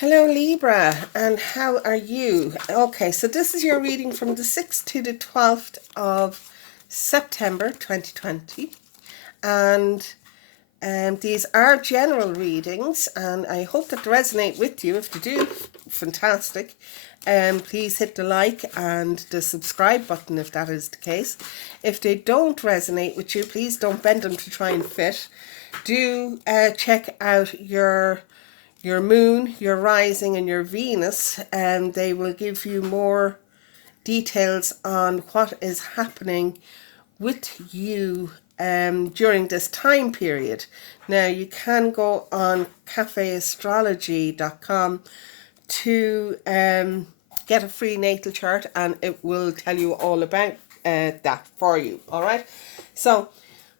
Hello Libra, and how are you? Okay, so this is your reading from the 6th to the 12th of September 2020, and these are general readings, and I hope that they resonate with you. If they do, fantastic. Please hit the like and the subscribe button if that is the case. If they don't resonate with you, please don't bend them to try and fit. Do check out your moon, your rising, and your Venus, and they will give you more details on what is happening with you during this time period. Now, you can go on cafeastrology.com to get a free natal chart, and it will tell you all about that for you. All right, so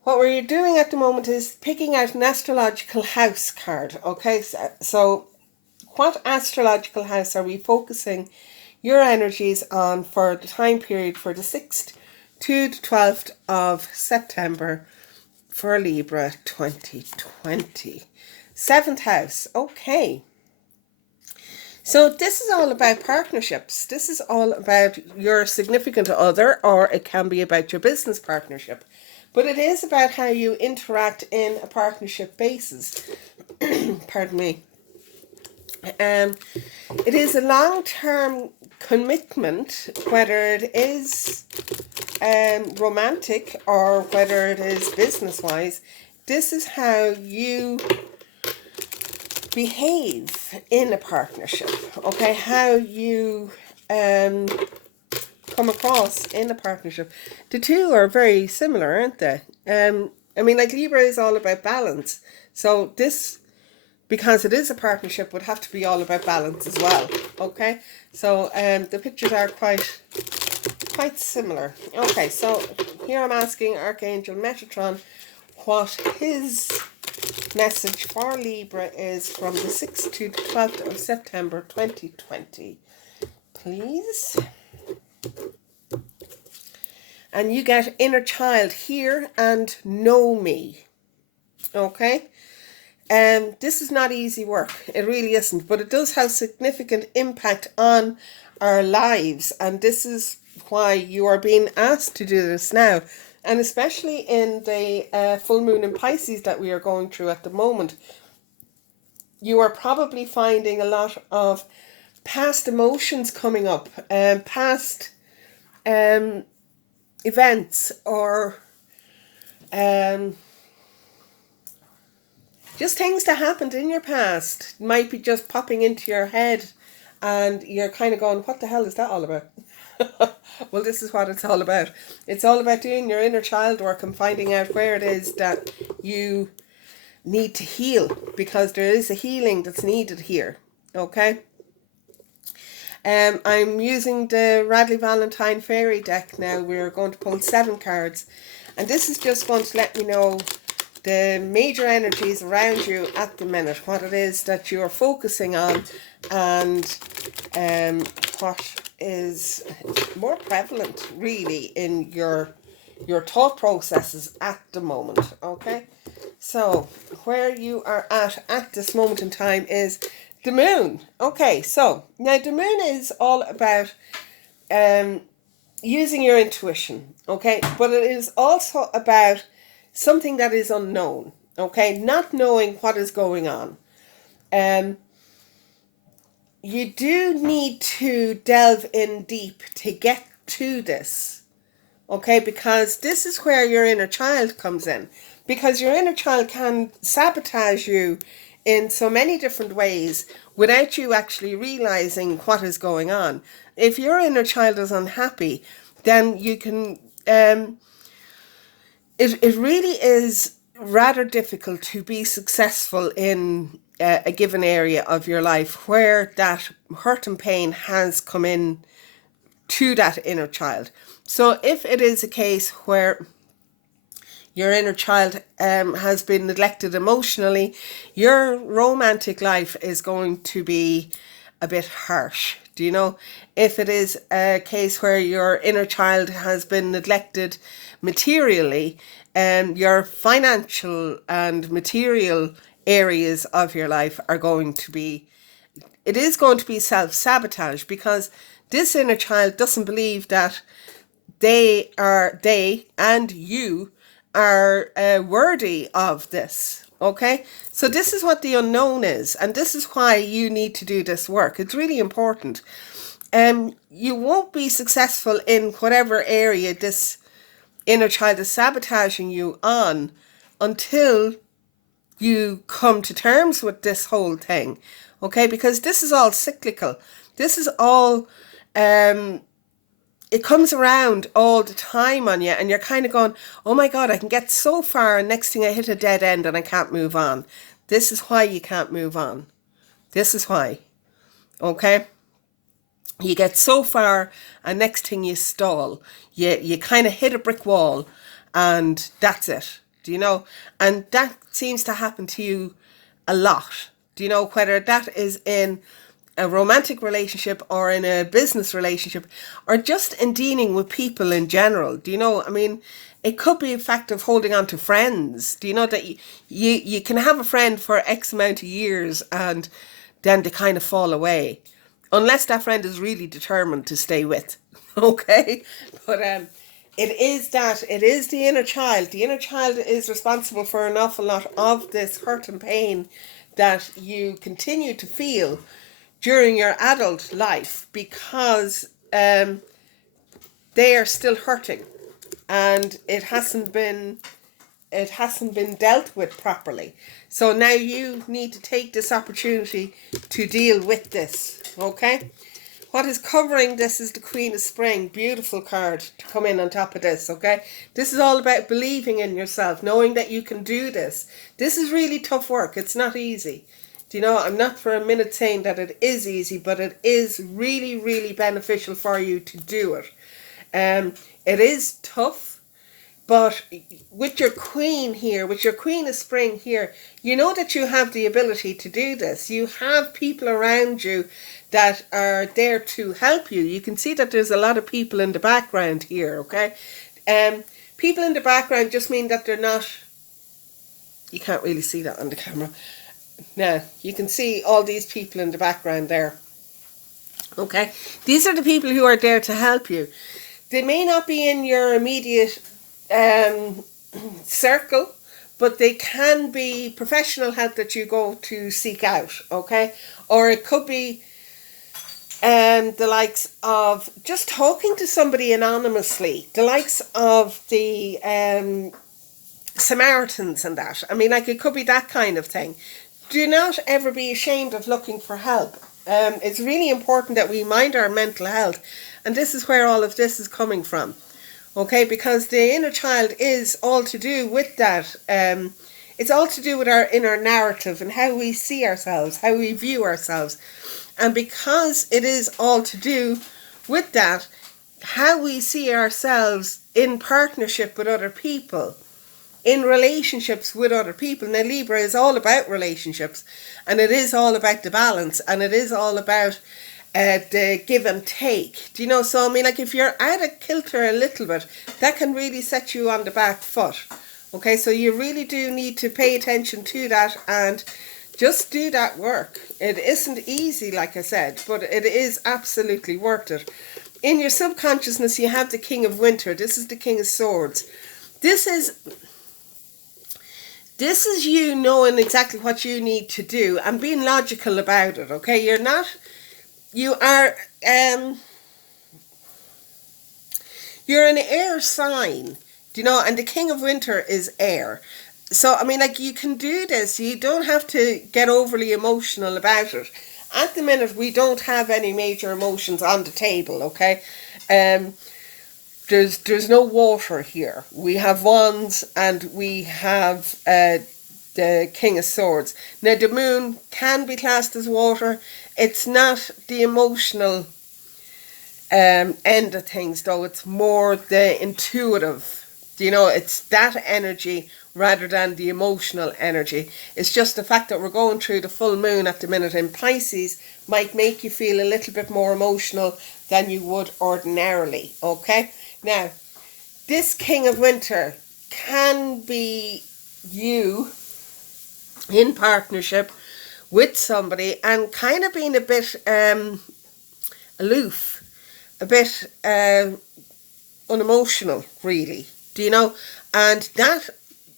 what we're doing at the moment is picking out an astrological house card. Okay, so what astrological house are we focusing your energies on for the time period for the 6th to the 12th of September for Libra 2020? 7th house. Okay. So this is all about partnerships. This is all about your significant other, or it can be about your business partnership. But it is about how you interact in a partnership basis. Pardon me. It is a long-term commitment, whether it is romantic or whether it is business-wise. This is how you behave in a partnership, okay? How you come across in a partnership. The two are very similar, aren't they? I mean, like Libra is all about balance. So this, because it is a partnership, would have to be all about balance as well, okay? So the pictures are quite similar. Okay, so here I'm asking Archangel Metatron what his message for Libra is from the 6th to the 12th of September 2020. Please. And you get inner child, hear and know me. Okay? This is not easy work. It really isn't. But it does have significant impact on our lives. And this is why you are being asked to do this now. And especially in the full moon in Pisces that we are going through at the moment, you are probably finding a lot of past emotions coming up, past events, or just things that happened in your past might be just popping into your head, and you're kind of going, what the hell is that all about? Well, this is what it's all about. It's all about doing your inner child work and finding out where it is that you need to heal, because there is a healing that's needed here. Okay? I'm using the Radley Valentine Fairy deck now. We're going to pull 7 cards. And this is just going to let me know the major energies around you at the minute, what it is that you're focusing on, and what is more prevalent really in your thought processes at the moment. Okay, so where you are at this moment in time is the moon. Okay, so now the moon is all about using your intuition, okay, but it is also about something that is unknown, okay, not knowing what is going on. You do need to delve in deep to get to this, okay, because this is where your inner child comes in, because your inner child can sabotage you in so many different ways without you actually realizing what is going on. If your inner child is unhappy, then you can it really is rather difficult to be successful in a given area of your life where that hurt and pain has come in to that inner child. So if it is a case where your inner child has been neglected emotionally, your romantic life is going to be a bit harsh. Do you know? If it is a case where your inner child has been neglected materially, your financial and material areas of your life are going to be it is going to be self-sabotage, because this inner child doesn't believe that they and you are worthy of this. Okay, so this is what the unknown is, and this is why you need to do this work. It's really important. You won't be successful in whatever area this inner child is sabotaging you on until you come to terms with this whole thing. Okay, because this is all cyclical. This is all it comes around all the time on you, and you're kind of going, oh my God, I can get so far, and next thing I hit a dead end and I can't move on. This is why you can't move on. This is why. Okay? You get so far, and next thing you stall. You kind of hit a brick wall, and that's it. Do you know? And that seems to happen to you a lot. Do you know, whether that is in a romantic relationship or in a business relationship or just in dealing with people in general? Do you know, I mean, it could be a fact of holding on to friends. Do you know that you can have a friend for X amount of years and then they kind of fall away, unless that friend is really determined to stay with. Okay, but it is the inner child. The inner child is responsible for an awful lot of this hurt and pain that you continue to feel during your adult life, because they are still hurting, and it hasn't been dealt with properly. So now you need to take this opportunity to deal with this. Okay, what is covering this is the Queen of Spring. Beautiful card to come in on top of this. Okay, this is all about believing in yourself, knowing that you can do this. This is really tough work. It's not easy. Do you know, I'm not for a minute saying that it is easy, but it is really, really beneficial for you to do it. It is tough, but with your Queen here, with your Queen of Spring here, you know that you have the ability to do this. You have people around you that are there to help you. You can see that there's a lot of people in the background here, okay? People in the background just mean that they're not, you can't really see that on the camera. Now, you can see all these people in the background there. Okay, these are the people who are there to help you. They may not be in your immediate circle, but they can be professional help that you go to seek out, okay? Or it could be the likes of just talking to somebody anonymously, the likes of the Samaritans and that. I mean, like, it could be that kind of thing. Do not ever be ashamed of looking for help. It's really important that we mind our mental health, and this is where all of this is coming from. Okay, because the inner child is all to do with that. It's all to do with our inner narrative and how we see ourselves, how we view ourselves. And because it is all to do with that, how we see ourselves in partnership with other people, in relationships with other people. Now, Libra is all about relationships, and it is all about the balance, and it is all about the give and take. Do you know? So, I mean, like, if you're out of kilter a little bit, that can really set you on the back foot. Okay, so you really do need to pay attention to that and just do that work. It isn't easy, like I said, but it is absolutely worth it. In your subconsciousness, you have the King of Winter. This is the King of Swords. This is you knowing exactly what you need to do and being logical about it, okay? You are you're an air sign, do you know, and the King of Winter is air. So, I mean, like, you can do this. You don't have to get overly emotional about it. At the minute, we don't have any major emotions on the table, okay? There's no water here. We have wands and we have the King of Swords. Now, the moon can be classed as water. It's not the emotional end of things, though. It's more the intuitive. You know, it's that energy rather than the emotional energy. It's just the fact that we're going through the full moon at the minute in Pisces might make you feel a little bit more emotional than you would ordinarily, okay? Now, this King of Winter can be you in partnership with somebody and kind of being a bit aloof, a bit unemotional, really. Do you know? And that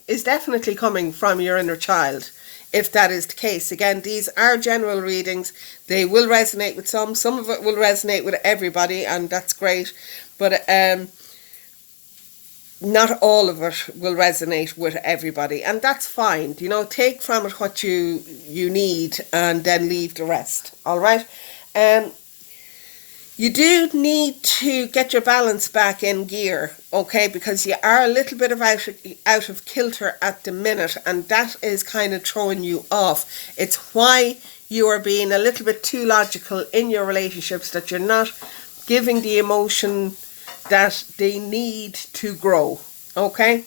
is definitely coming from your inner child, if that is the case. Again, these are general readings. They will resonate with some. Some of it will resonate with everybody, and that's great. But not all of it will resonate with everybody, and that's fine. You know, take from it what you need and then leave the rest. All right. You do need to get your balance back in gear, okay, because you are a little bit out of kilter at the minute, and that is kind of throwing you off. It's why you are being a little bit too logical in your relationships, that you're not giving the emotion that they need to grow, okay?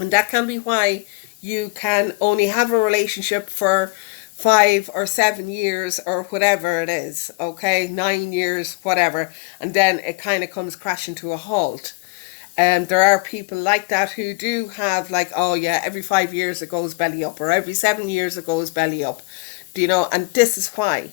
And that can be why you can only have a relationship for 5 or 7 years or whatever it is, okay, 9 years, whatever, and then it kind of comes crashing to a halt. There are people like that who do have like, oh yeah, every 5 years it goes belly up, or every 7 years it goes belly up. Do you know? And this is why.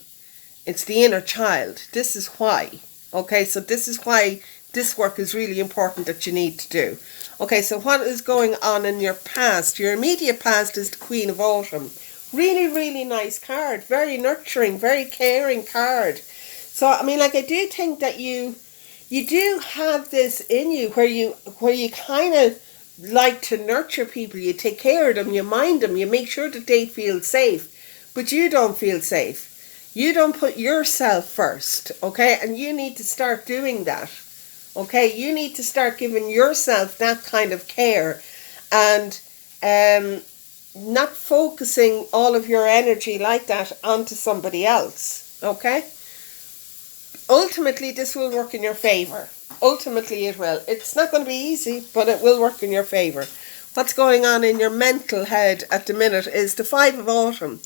It's the inner child. This is why. Okay, so this is why this work is really important that you need to do. Okay, so what is going on in your past? Your immediate past is the Queen of Autumn. Really, really nice card. Very nurturing, very caring card. So, I mean, like, I do think that you do have this in you where you kind of like to nurture people. You take care of them, you mind them, you make sure that they feel safe. But you don't feel safe. You don't put yourself first, okay? And you need to start doing that, okay? You need to start giving yourself that kind of care, and not focusing all of your energy like that onto somebody else, okay? Ultimately, this will work in your favour. Ultimately, it will. It's not going to be easy, but it will work in your favour. What's going on in your mental head at the minute is the Five of Autumn.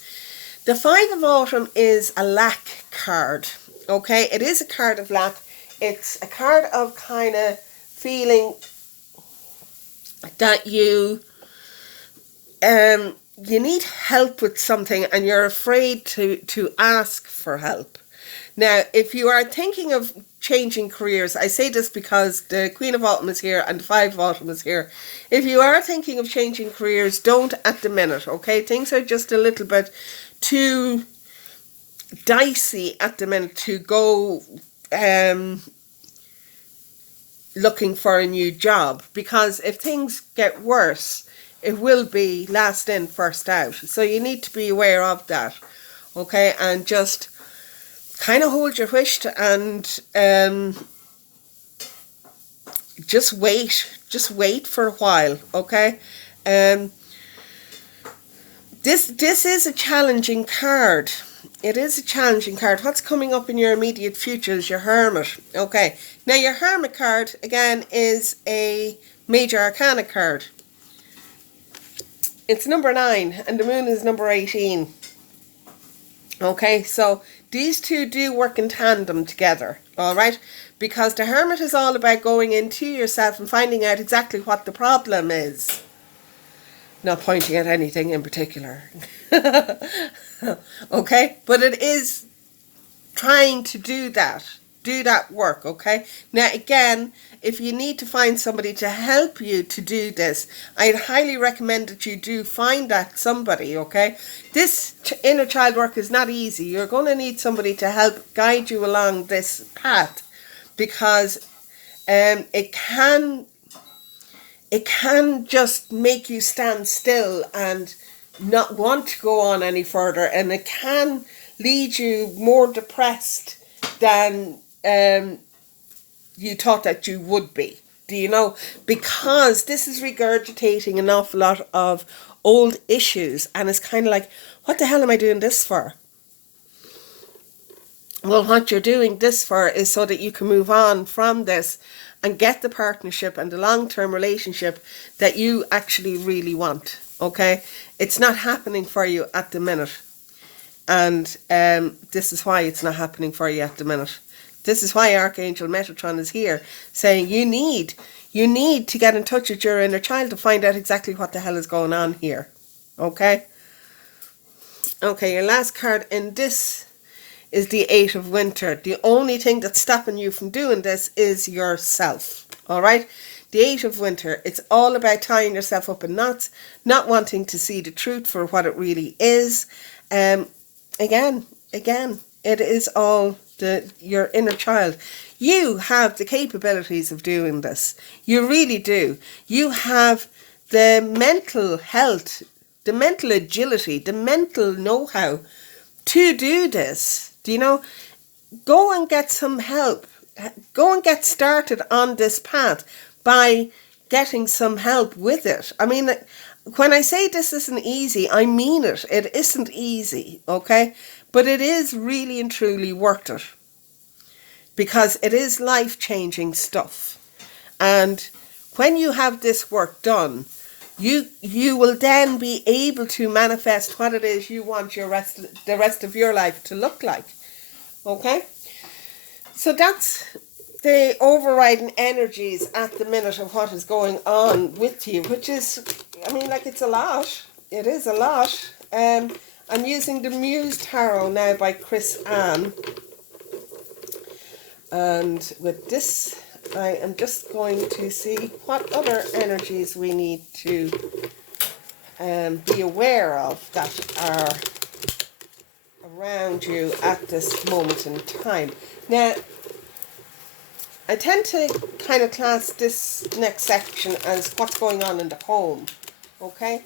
The Five of Autumn is a lack card, okay? It is a card of lack. It's a card of kind of feeling that you need help with something and you're afraid to ask for help. Now, if you are thinking of changing careers, I say this because the Queen of Autumn is here and the Five of Autumn is here. If you are thinking of changing careers, don't at the minute, okay? Things are just a little bit too dicey at the minute to go looking for a new job, because if things get worse, it will be last in, first out. So you need to be aware of that, okay? And just kind of hold your wish and just wait for a while, okay? This is a challenging card. It is a challenging card. What's coming up in your immediate future is your Hermit. Okay, now your Hermit card, again, is a Major Arcana card. It's number 9 and the moon is number 18. Okay, so these two do work in tandem together, all right? Because the Hermit is all about going into yourself and finding out exactly what the problem is. Not pointing at anything in particular. Okay, but it is trying to do that work, okay? Now again, if you need to find somebody to help you to do this, I'd highly recommend that you do find that somebody, okay? This inner child work is not easy. You're going to need somebody to help guide you along this path, because it can just make you stand still and not want to go on any further, and it can lead you more depressed than you thought that you would be. Do you know? Because this is regurgitating an awful lot of old issues, and it's kind of like, what the hell am I doing this for? Well, what you're doing this for is so that you can move on from this and get the partnership and the long-term relationship that you actually really want, okay? It's not happening for you at the minute. And this is why it's not happening for you at the minute. This is why Archangel Metatron is here, saying you need to get in touch with your inner child to find out exactly what the hell is going on here, okay? Okay, your last card in this is the Eight of Winter. The only thing that's stopping you from doing this is yourself. All right? The Eight of Winter, it's all about tying yourself up in knots, not wanting to see the truth for what it really is. Again, it is all your inner child. You have the capabilities of doing this. You really do. You have the mental health, the mental agility, the mental know-how to do this. Do you know? Go and get some help. Go and get started on this path by getting some help with it. I mean, when I say this isn't easy, I mean it. It isn't easy, okay? But it is really and truly worth it, because it is life-changing stuff. And when you have this work done, you will then be able to manifest what it is you want the rest of your life to look like. Okay? So that's the overriding energies at the minute of what is going on with you, which is, I mean, like, it's a lot. It is a lot. I'm using the Muse Tarot now by Chris Ann. And with this, I am just going to see what other energies we need to be aware of that are around you at this moment in time. Now, I tend to kind of class this next section as what's going on in the home, okay?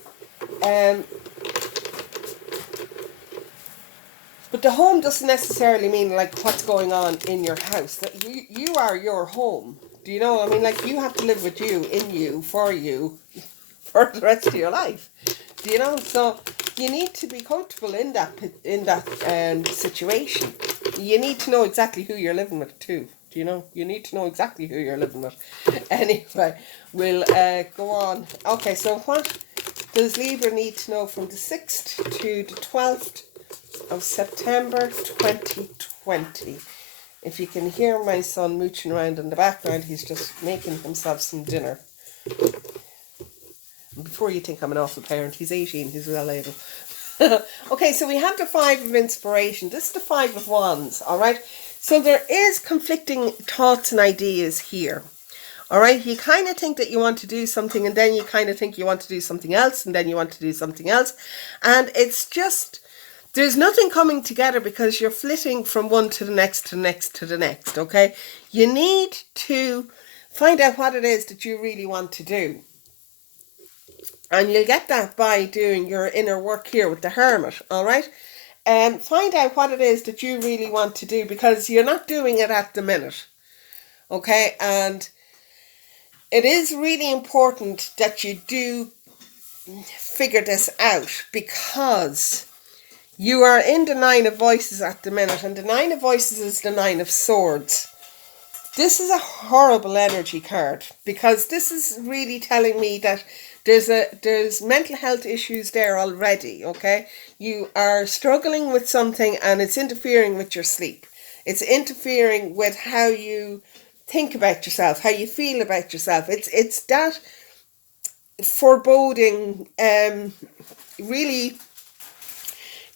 But the home doesn't necessarily mean like what's going on in your house. That you are your home. Do you know? I mean, like, you have to live with you, in you, for the rest of your life. Do you know? So you need to be comfortable in that situation. You need to know exactly who you're living with too. Do you know? You need to know exactly who you're living with. Anyway, we'll go on. Okay, so what does Libra need to know from the 6th to the 12th of September 2020? If you can hear my son mooching around in the background, he's just making himself some dinner. Before you think I'm an awful parent, he's 18, he's well able. Okay, so we have the Five of Inspiration. This is the Five of Wands, all right? So there is conflicting thoughts and ideas here. All right, you kind of think that you want to do something, and then you kind of think you want to do something else, and then you want to do something else. And it's just, there's nothing coming together because you're flitting from one to the next, to the next, to the next, okay? You need to find out what it is that you really want to do. And you'll get that by doing your inner work here with the Hermit, all right? Find out what it is that you really want to do, because you're not doing it at the minute, okay? And it is really important that you do figure this out, because you are in the Nine of Voices at the minute, and the Nine of Voices is the Nine of Swords. This is a horrible energy card, because this is really telling me that there's mental health issues there already, okay? You are struggling with something and it's interfering with your sleep. It's interfering with how you think about yourself, how you feel about yourself. It's that foreboding, really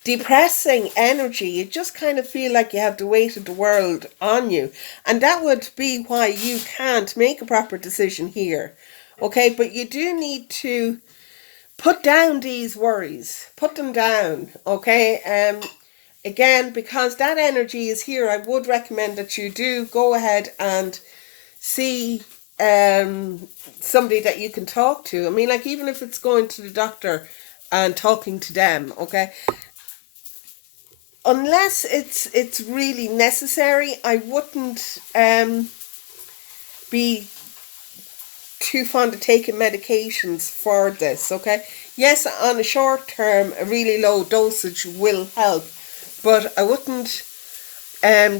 depressing energy. You just kind of feel like you have the weight of the world on you. And that would be why you can't make a proper decision here. Okay, but you do need to put down these worries. Put them down, okay? Again, because that energy is here, I would recommend that you do go ahead and see somebody that you can talk to. I mean, like, even if it's going to the doctor and talking to them, okay? Unless it's really necessary, I wouldn't be too fond of taking medications for this, okay? Yes, on a short term, a really low dosage will help, but I wouldn't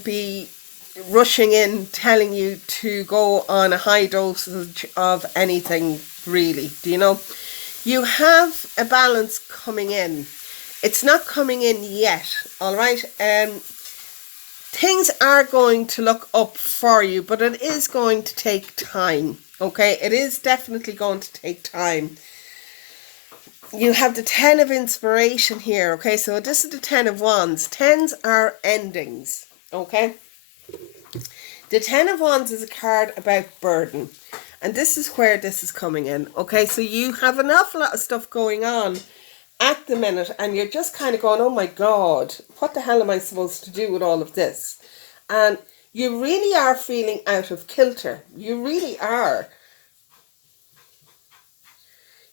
be rushing in telling you to go on a high dosage of anything, really. Do you know? You have a balance coming in. It's not coming in yet, all right? Things are going to look up for you, but it is going to take time, okay? It is definitely going to take time. you have the 10 of inspiration here. Okay, so this is the 10 of wands. 10s are endings. Okay, the 10 of wands is a card about burden, and this is where this is coming in. Okay, so you have an awful lot of stuff going on at the minute, and you're just kind of going, oh my God, what the hell am I supposed to do with all of this? And you really are feeling out of kilter. You really are.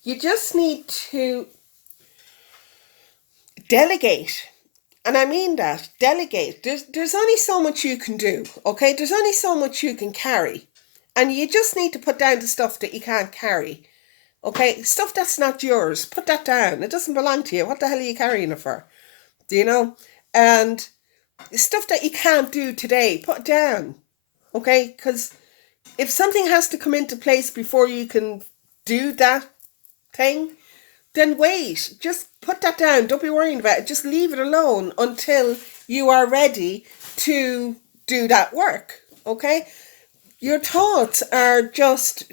You just need to delegate. And I mean that, delegate. There's only so much you can do, okay? There's only so much you can carry. And you just need to put down the stuff that you can't carry. Okay? Stuff that's not yours, put that down. It doesn't belong to you. What the hell are you carrying it for? Do you know? And stuff that you can't do today, put it down. Okay? Because if something has to come into place before you can do that thing, then wait. Just put that down. Don't be worrying about it. Just leave it alone until you are ready to do that work. Okay? Your thoughts are just,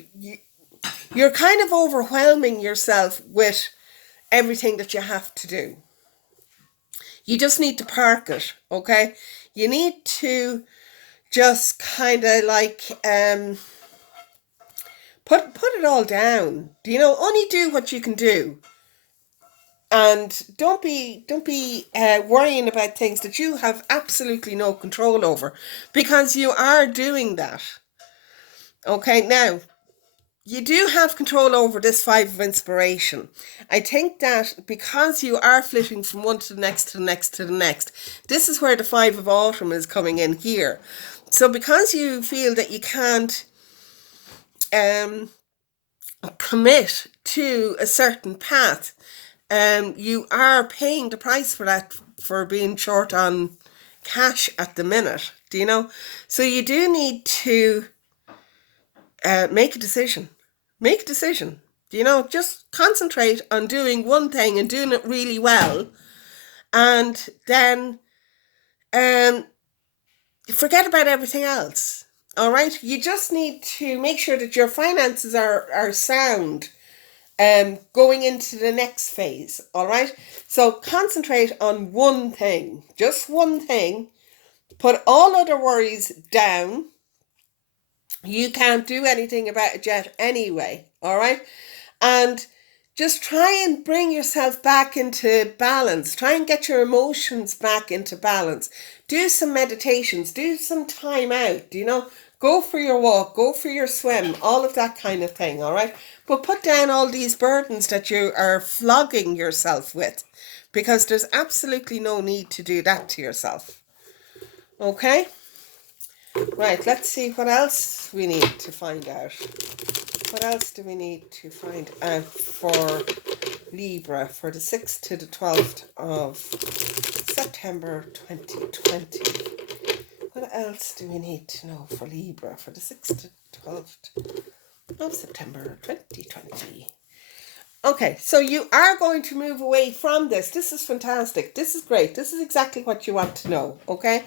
you're kind of overwhelming yourself with everything that you have to do. You just need to park it. Okay? You need to just kind of like put it all down. You know, only do what you can do. And don't be worrying about things that you have absolutely no control over, because you are doing that. Okay, now you do have control over this 5 of inspiration. I think that because you are flitting from one to the next to the next to the next, this is where the 5 of autumn is coming in here. So because you feel that you can't commit to a certain path, you are paying the price for that, for being short on cash at the minute, do you know? So you do need to make a decision. Make a decision. Do you know? Just concentrate on doing one thing and doing it really well, and then forget about everything else. All right? You just need to make sure that your finances are sound going into the next phase. All right, so concentrate on one thing, just one thing. Put all other worries down. You can't do anything about it yet anyway. All right, and just try and bring yourself back into balance. Try and get your emotions back into balance. Do some meditations, do some time out, you know, go for your walk, go for your swim, all of that kind of thing, all right? But put down all these burdens that you are flogging yourself with, because there's absolutely no need to do that to yourself. Okay? Right, let's see what else we need to find out. What else do we need to find out for Libra for the 6th to the 12th of September 2020? What else do we need to know for Libra for the 6th to 12th of September 2020? Okay, so you are going to move away from this. This is fantastic. This is great. This is exactly what you want to know, okay?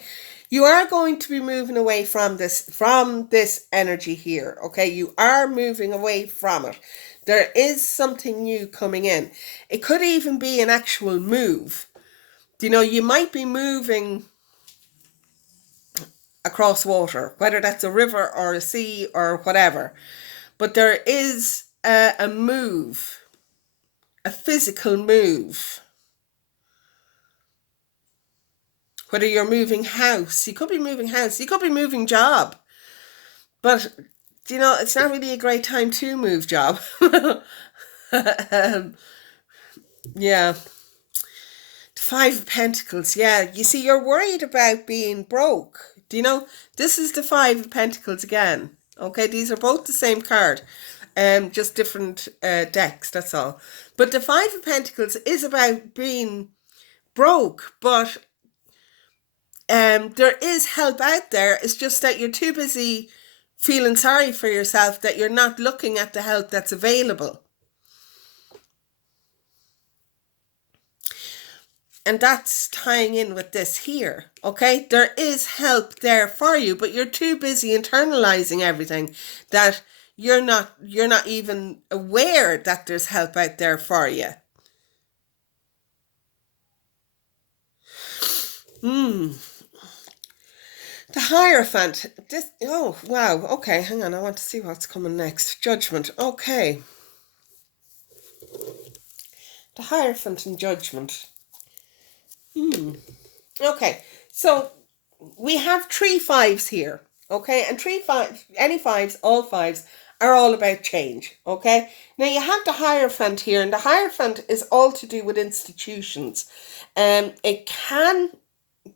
You are going to be moving away from this energy here, okay? You are moving away from it. There is something new coming in. It could even be an actual move. You know, you might be moving across water, whether that's a river or a sea or whatever. But there is a move, a physical move. Whether you're moving house, you could be moving house, you could be moving job. But, you know, it's not really a great time to move job. Yeah. The 5 of Pentacles, yeah. You see, you're worried about being broke. Do you know? This is the 5 of Pentacles again. Okay, these are both the same card. Just different decks, that's all. But the 5 of Pentacles is about being broke, but there is help out there. It's just that you're too busy feeling sorry for yourself that you're not looking at the help that's available. And that's tying in with this here, okay? There is help there for you, but you're too busy internalizing everything that you're not even aware that there's help out there for you. The Hierophant. This, oh, wow. Okay, hang on. I want to see what's coming next. Judgment. Okay. The Hierophant and Judgment. Okay, so we have 3 5s here. Okay, and 3 5, any 5s, all 5s are all about change. Okay, now you have the Hierophant here, and the Hierophant is all to do with institutions. It can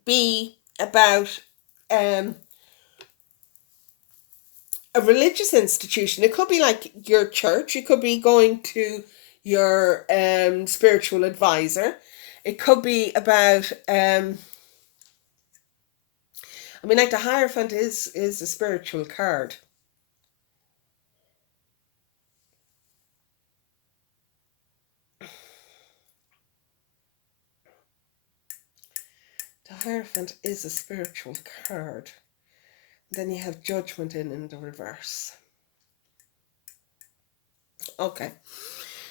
be about a religious institution. It could be like your church. It could be going to your spiritual advisor. It could be about I mean, like the Hierophant is a spiritual card. The Hierophant is a spiritual card. Then you have Judgment in the reverse. Okay.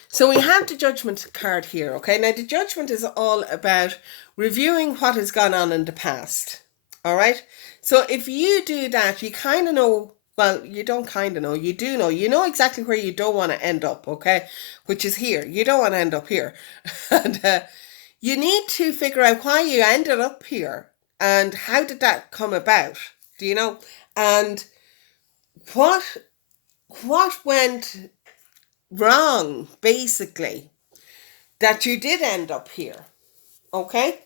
So we have the Judgment card here, okay? Now the Judgment is all about reviewing what has gone on in the past. All right? So if you do that, you kind of know, well, you don't kind of know, you do know. You know exactly where you don't want to end up, okay? Which is here. You don't want to end up here. And you need to figure out why you ended up here and how did that come about, do you know? And what went wrong, basically, that you did end up here, okay?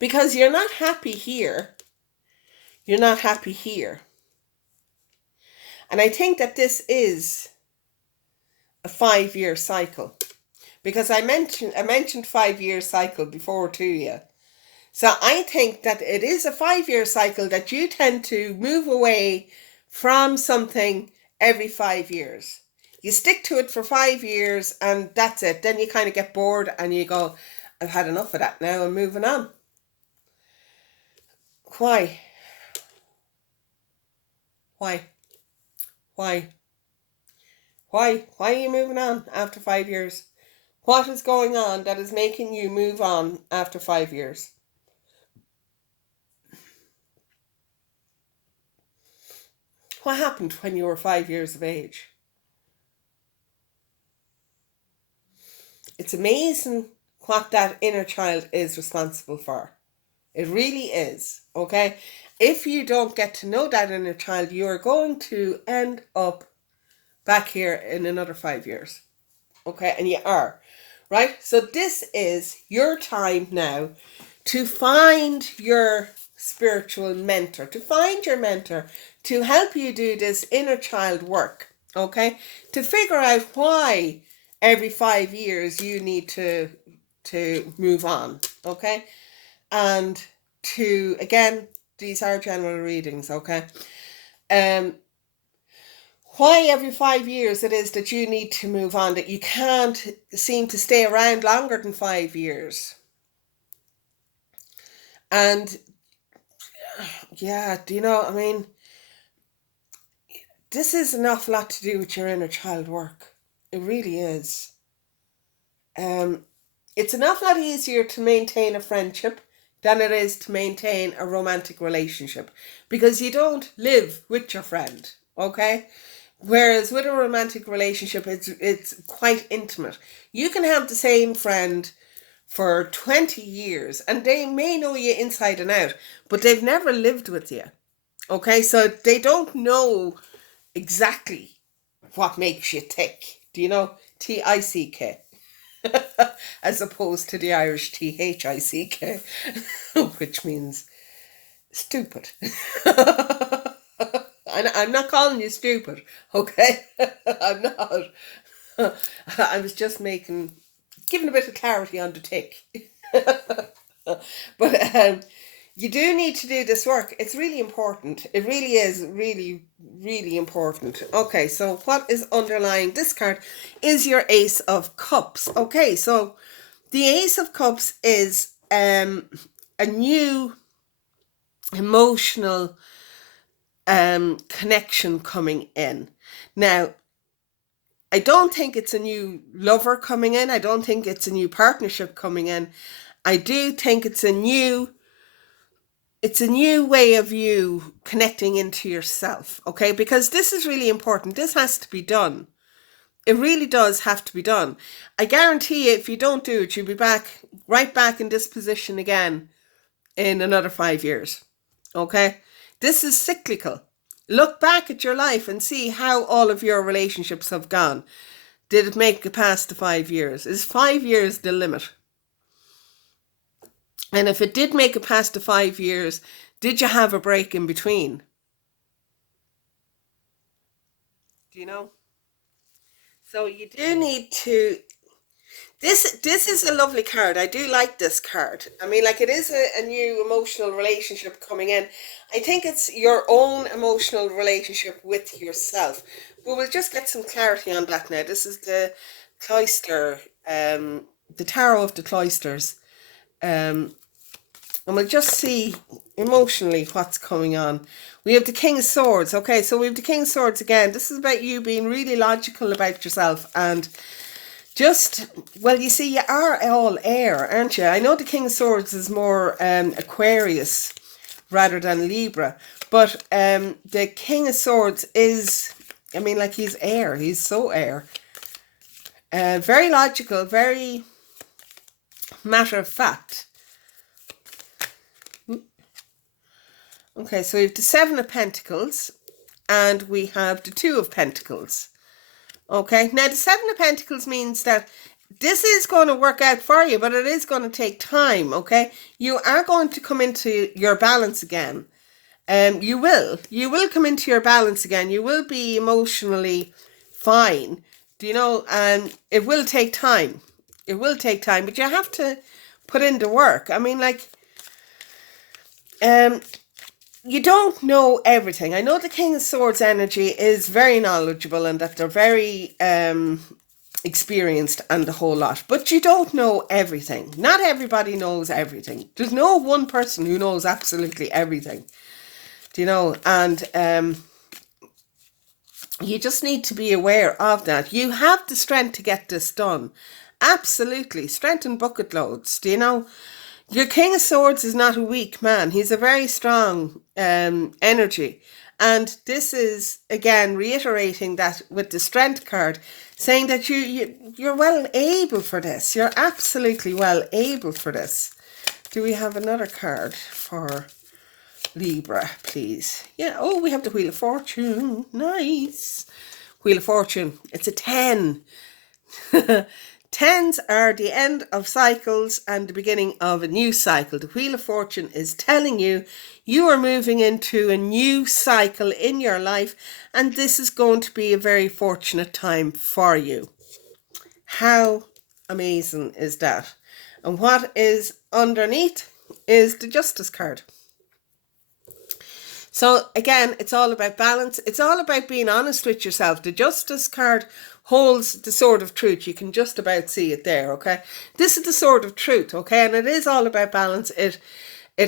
Because you're not happy here, you're not happy here. And I think that this is a 5-year cycle, because I mentioned 5-year cycle before to you. So I think that it is a 5-year cycle that you tend to move away from something every 5 years. You stick to it for 5 years and that's it. Then you kind of get bored and you go, I've had enough of that now, I'm moving on. Why? Why? Why? Why? Why are you moving on after 5 years? What is going on that is making you move on after 5 years? What happened when you were 5 years of age? It's amazing what that inner child is responsible for. It really is, okay? If you don't get to know that inner child, you are going to end up back here in another 5 years, okay? And you are, right? So this is your time now to find your spiritual mentor, to find your mentor, to help you do this inner child work, okay? To figure out why every 5 years you need to move on, okay? And to, again, these are general readings, okay? Why every 5 years it is that you need to move on, that you can't seem to stay around longer than 5 years. And yeah, do you know, I mean, this is an awful lot to do with your inner child work. It really is. It's an awful lot easier to maintain a friendship than it is to maintain a romantic relationship, because you don't live with your friend, okay? Whereas with a romantic relationship, it's quite intimate. You can have the same friend for 20 years and they may know you inside and out, but they've never lived with you, okay? So they don't know exactly what makes you tick. Do you know? T-I-C-K. As opposed to the Irish T-H-I-C-K, which means stupid. I'm not calling you stupid, okay? I'm not. I was just giving a bit of clarity on the tick. But you do need to do this work. It's really important. It really is really, really important. Okay, so what is underlying this card is your Ace of Cups. Okay, so the Ace of Cups is a new emotional connection coming in. Now, I don't think it's a new lover coming in. I don't think it's a new partnership coming in. I do think it's a new way of you connecting into yourself, okay? Because this is really important. This has to be done. It really does have to be done. I guarantee you, if you don't do it, you'll be right back in this position again in another 5 years. Okay? This is cyclical. Look back at your life and see how all of your relationships have gone. Did it make it past the 5 years? Is 5 years the limit? And if it did make it past the 5 years, did you have a break in between? Do you know? So you do need to. This is a lovely card. I do like this card. I mean, like, it is a new emotional relationship coming in. I think it's your own emotional relationship with yourself. But we'll just get some clarity on that now. This is the cloister, the Tarot of the Cloisters. And we'll just see emotionally what's going on. We have the King of Swords. Okay, so we have the King of Swords again. This is about you being really logical about yourself and just, well, you see, you are all air, aren't you? I know the King of Swords is more Aquarius rather than Libra, but the King of Swords is, I mean, like, he's air. He's so air. Very logical, very matter of fact. Okay, so we have the Seven of Pentacles and we have the Two of Pentacles. Okay, now the Seven of Pentacles means that this is going to work out for you, but it is going to take time, okay? You are going to come into your balance again. You will come into your balance again. You will be emotionally fine, do you know? And it will take time. It will take time, but you have to put in the work. I mean, like, you don't know everything. I know the King of Swords energy is very knowledgeable and that they're very experienced and the whole lot. But you don't know everything. Not everybody knows everything. There's no one person who knows absolutely everything. Do you know? And you just need to be aware of that. You have the strength to get this done. Absolutely. Strength and bucket loads. Do you know? Your King of Swords is not a weak man. He's a very strong energy. And this is, again, reiterating that with the Strength card, saying that you're well able for this. You're absolutely well able for this. Do we have another card for Libra, please? Yeah, oh, we have the Wheel of Fortune. Nice. Wheel of Fortune. It's a 10. Tens are the end of cycles and the beginning of a new cycle. The Wheel of Fortune is telling you you are moving into a new cycle in your life, and this is going to be a very fortunate time for you. How amazing is that? And what is underneath is the Justice card. So again, it's all about balance. It's all about being honest with yourself. The Justice card holds the sword of truth. You can just about see it there, okay? This is the sword of truth, okay? And it is all about balance. It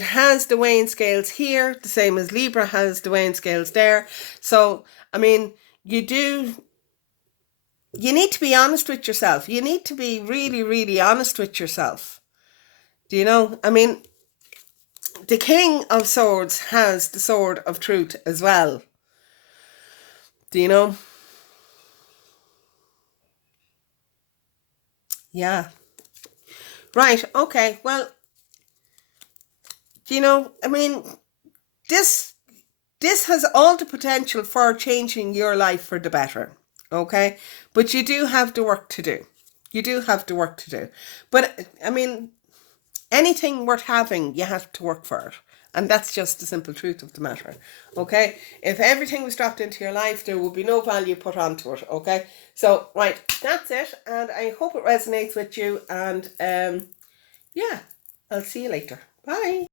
has the weighing scales here, the same as Libra has the weighing scales there. So, I mean, you need to be honest with yourself. You need to be really, really honest with yourself. Do you know? I mean, the King of Swords has the sword of truth as well. Do you know? Yeah. Right, okay. Well, do you know, I mean, this has all the potential for changing your life for the better. Okay? But you do have the work to do. You do have the work to do. But, I mean, anything worth having, you have to work for it. And that's just the simple truth of the matter. Okay? If everything was dropped into your life, there would be no value put onto it. Okay? So, right, that's it. And I hope it resonates with you. And, yeah, I'll see you later. Bye.